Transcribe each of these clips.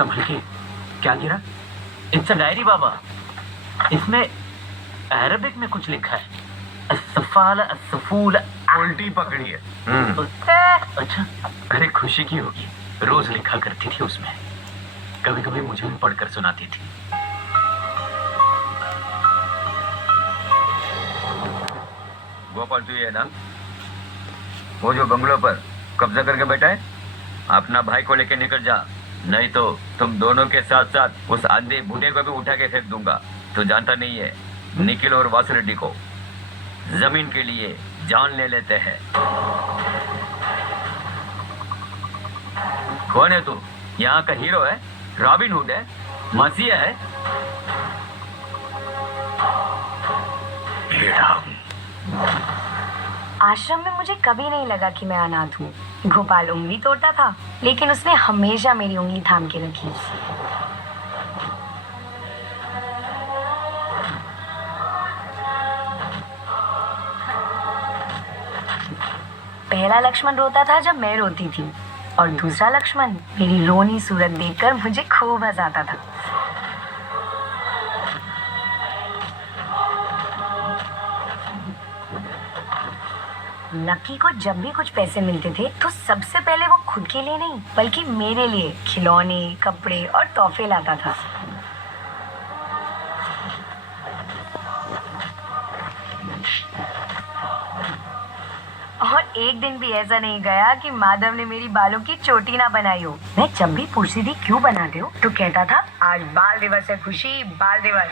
संभल के। क्या गिरा? इट्स अ डायरी बाबा। इसमें अरबिक में कुछ लिखा है। अस्सफाल अस्सफूल। उल्टी पकड़ी है। अच्छा, अरे खुशी की होगी, रोज लिखा करती थी उसमें। कभी कभी मुझे भी पढ़कर सुनाती थी। गोपाल तू ये ना, वो जो बंगलों पर कब्जा करके बैठा है, अपना भाई को लेके निकल जा, नहीं तो तुम दोनों के साथ साथ उस आंधी बूढ़े को भी उठा के फेंक दूंगा। तो जानता नहीं है, निखिल और वासु रेड्डी को जमीन के लिए जान ले लेते हैं। कौन है तू? यहाँ का हीरो है, रॉबिन हुड है, मसीहा है? आश्रम में मुझे कभी नहीं लगा कि मैं अनाथ हूँ। गोपाल उंगली तोड़ता था, लेकिन उसने हमेशा मेरी उंगली थाम के रखी। पहला लक्ष्मण रोता था जब मैं रोती थी, और दूसरा लक्ष्मण मेरी रोनी सूरत देखकर मुझे खूब हंसाता था। लकी को जब भी कुछ पैसे मिलते थे तो सबसे पहले वो खुद के लिए नहीं बल्कि मेरे लिए खिलौने, कपड़े और तोहफे लाता था। और एक दिन भी ऐसा नहीं गया कि माधव ने मेरी बालों की चोटी ना बनाई हो। मैं जब भी पूछती थी क्यों बनाते हो तो कहता था आज बाल दिवस है खुशी, बाल दिवस।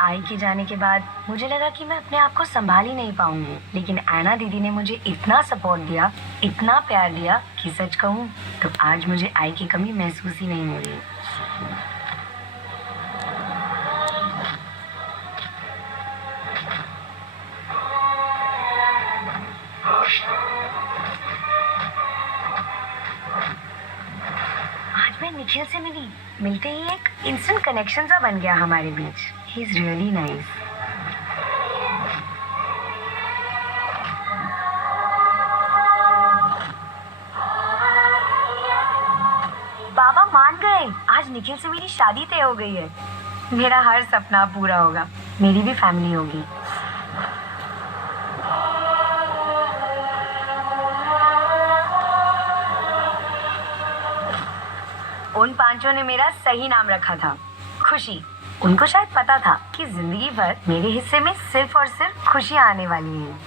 आई के जाने के बाद मुझे लगा कि मैं अपने आप को संभाल ही नहीं पाऊंगी, लेकिन ऐना दीदी ने मुझे इतना सपोर्ट दिया, इतना प्यार दिया कि सच कहूँ तो आज मुझे आई की कमी महसूस ही नहीं हो रही। आज मैं निखिल से मिली, मिलते ही एक इंस्टेंट कनेक्शन सा बन गया हमारे बीच। He is really nice. बाबा मान गए, आज निखिल से मेरी शादी तय हो गई है। मेरा हर सपना पूरा होगा, मेरी भी फैमिली होगी। उन पांचों ने मेरा सही नाम रखा था, खुशी। उनको शायद पता था कि जिंदगी भर मेरे हिस्से में सिर्फ और सिर्फ खुशियां आने वाली हैं।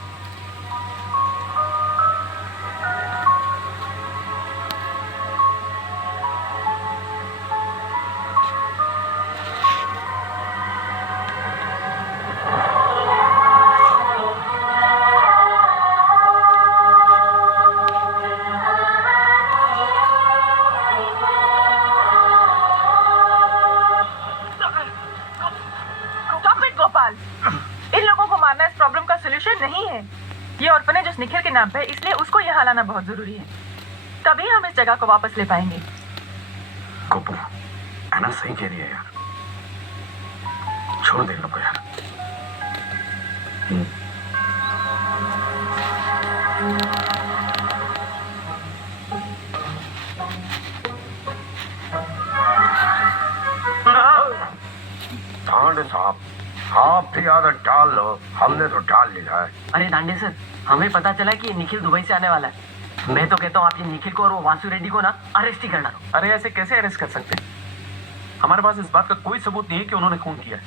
इन लोगों को मारना इस प्रॉब्लम का सलूशन नहीं है। ये ऑर्फनेज उस निखिल के नाम पे है, इसलिए उसको यहाँ लाना बहुत जरूरी है। तभी हम इस जगह को वापस ले पाएंगे। गोपू, ऐना सही कह रही है यार, छोड़ दे लोगों यार। डांडे साहब, आप भी आदत डाल लो, हमने तो डाल लिया है। अरे दांडे सर, हमें पता चला कि निखिल दुबई से आने वाला है। मैं तो कहता हूँ आप ये निखिल को और वो वासु रेड्डी को ना अरेस्ट ही करना दो। अरे ऐसे कैसे अरेस्ट कर सकते हैं? हमारे पास इस बात का कोई सबूत नहीं है कि उन्होंने खून किया है।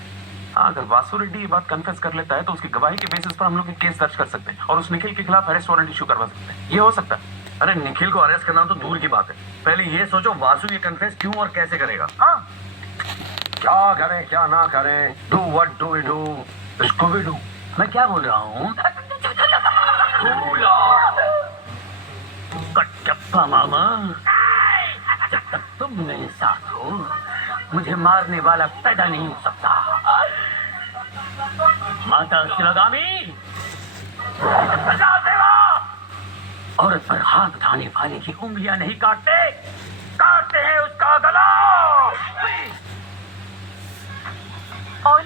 हाँ, अगर वासु रेड्डी ये बात कन्फेस कर लेता है तो उसकी गवाही के बेसिस पर हम लोग केस दर्ज कर सकते हैं और उस निखिल के खिलाफ अरेस्ट वारंट इशू करवा सकते हैं। ये हो सकता है। अरे निखिल को अरेस्ट करना तो दूर की बात है, पहले ये सोचो वासु ये कन्फेस क्यों और कैसे करेगा। हाँ, क्या करें क्या ना करें, do what do we do, Scooby Doo. मैं क्या बोल रहा हूँ? कटप्पा मामा, जब तक तुम मेरे साथ हो मुझे मारने वाला पैदा नहीं हो सकता। माता शिवगामी, औरत पर हाथ उठाने वाले की उंगलियां नहीं काटते।